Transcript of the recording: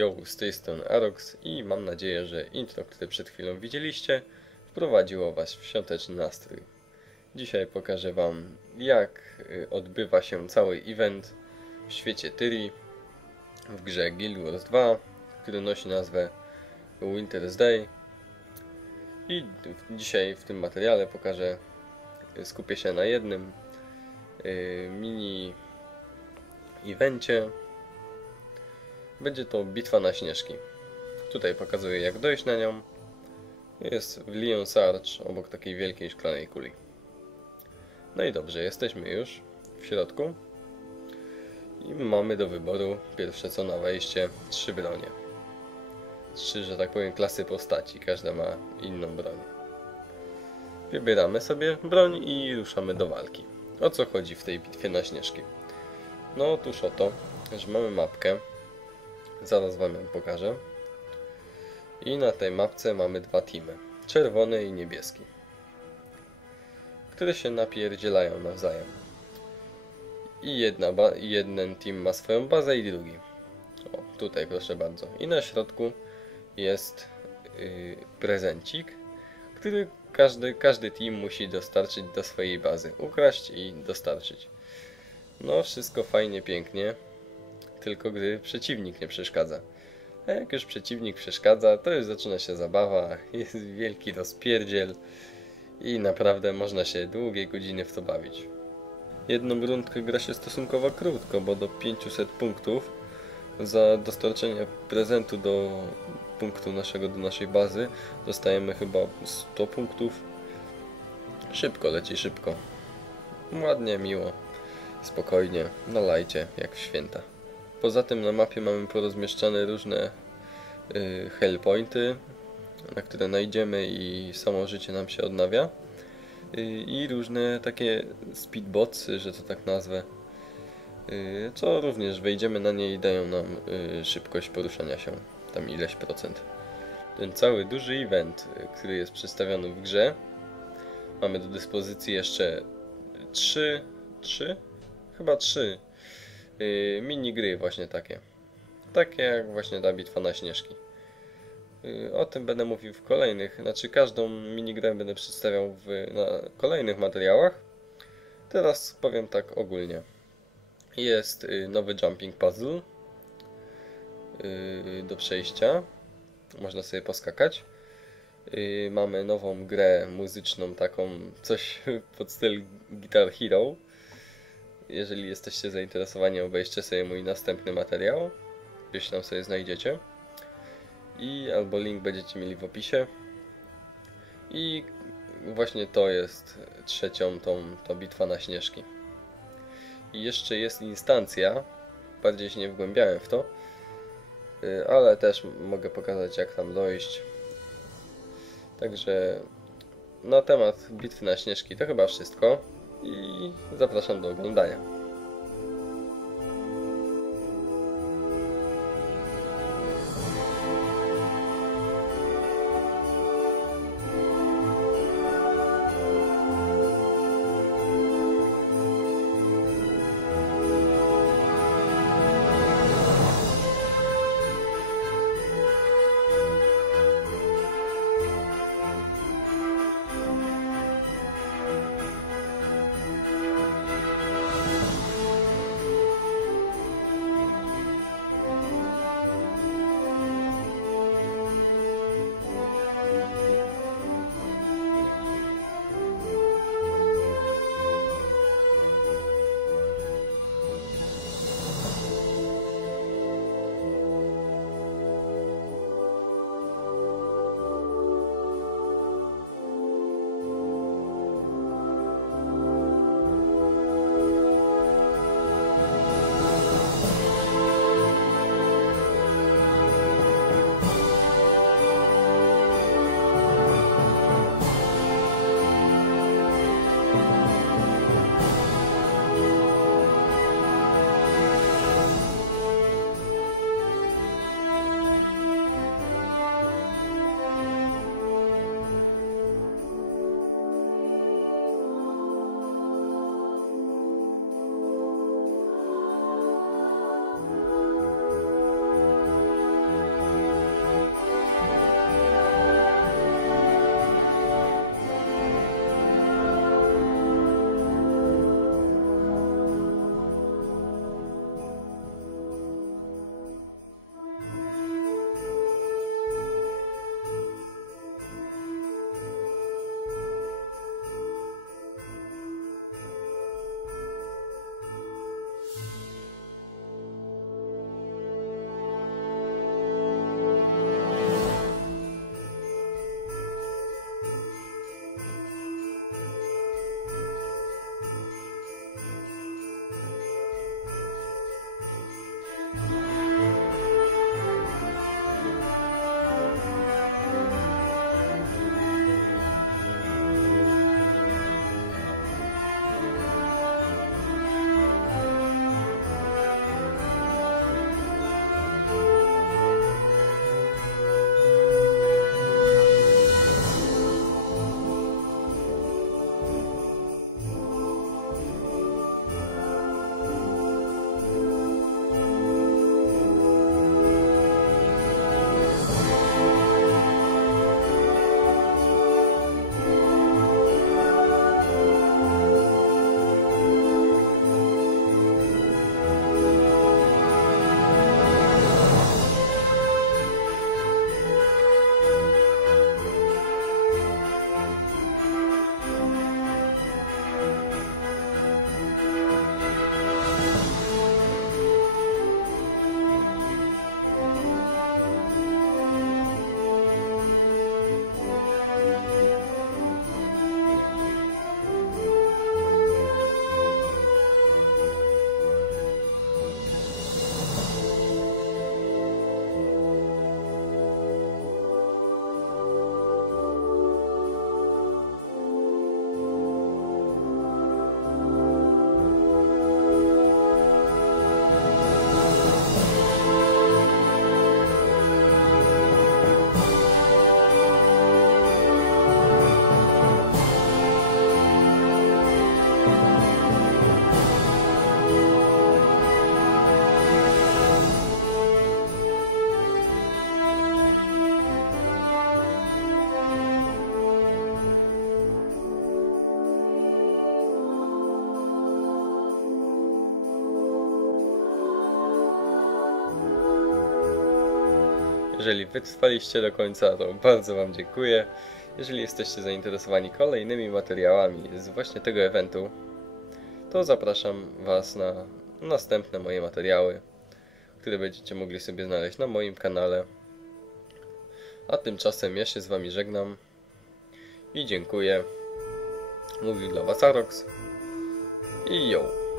Yo, z tej strony Arox i mam nadzieję, że intro, które przed chwilą widzieliście, wprowadziło Was w świąteczny nastrój. Dzisiaj pokażę Wam, jak y, odbywa się cały event w świecie Tyri w grze Guild Wars 2, który nosi nazwę Winter's Day. I dzisiaj w tym materiale pokażę, y, skupię się na jednym y, mini evencie, będzie to bitwa na śnieżki. Tutaj pokazuję jak dojść na nią. Jest w Lyon's Arch, obok takiej wielkiej szklanej kuli. No i dobrze, jesteśmy już w środku. I mamy do wyboru pierwsze co na wejście trzy bronie. Trzy, że tak powiem, klasy postaci. Każda ma inną broń. Wybieramy sobie broń i ruszamy do walki. O co chodzi w tej bitwie na śnieżki? No otóż o to, że mamy mapkę, Zaraz Wam ją pokażę. I na tej mapce mamy dwa teamy. Czerwony i niebieski. Które się napierdzielają nawzajem. I jedna jeden team ma swoją bazę i drugi. O, tutaj proszę bardzo. I na środku jest yy, prezencik, który każdy, każdy team musi dostarczyć do swojej bazy. Ukraść i dostarczyć. No, wszystko fajnie, pięknie tylko gdy przeciwnik nie przeszkadza. A jak już przeciwnik przeszkadza, to już zaczyna się zabawa, jest wielki rozpierdziel i naprawdę można się długie godziny w to bawić. Jedną rundkę gra się stosunkowo krótko, bo do 500 punktów za dostarczenie prezentu do punktu naszego, do naszej bazy dostajemy chyba 100 punktów. Szybko leci, szybko. Ładnie, miło, spokojnie, na lajcie, jak w święta. Poza tym na mapie mamy porozmieszczane różne y, hellpointy, na które najdziemy i samo życie nam się odnawia. Y, I różne takie speedbotsy, że to tak nazwę, y, co również wejdziemy na nie i dają nam szybkość poruszania się, tam ileś procent. Ten cały duży event, który jest przedstawiony w grze, mamy do dyspozycji jeszcze 3, 3? Chyba 3 yy, minigry właśnie takie. Takie jak właśnie ta bitwa na śnieżki. Yy, o tym będę mówił w kolejnych, znaczy każdą minigrę będę przedstawiał w, na kolejnych materiałach. Teraz powiem tak ogólnie. Jest yy, nowy jumping puzzle yy, do przejścia. Można sobie poskakać. Yy, mamy nową grę muzyczną, taką coś pod styl Guitar Hero jeżeli jesteście zainteresowani, obejrzcie sobie mój następny materiał. Gdzieś tam sobie znajdziecie. I albo link będziecie mieli w opisie. I właśnie to jest trzecią tą, tą bitwa na śnieżki. I jeszcze jest instancja. Bardziej się nie wgłębiałem w to. Y, ale też mogę pokazać jak tam dojść. Także na temat bitwy na śnieżki to chyba wszystko i zapraszam do oglądania. Jeżeli wytrwaliście do końca, to bardzo Wam dziękuję. Jeżeli jesteście zainteresowani kolejnymi materiałami z właśnie tego eventu, to zapraszam Was na następne moje materiały, które będziecie mogli sobie znaleźć na moim kanale. A tymczasem ja się z Wami żegnam i dziękuję. Mówił dla Was Arox i yo.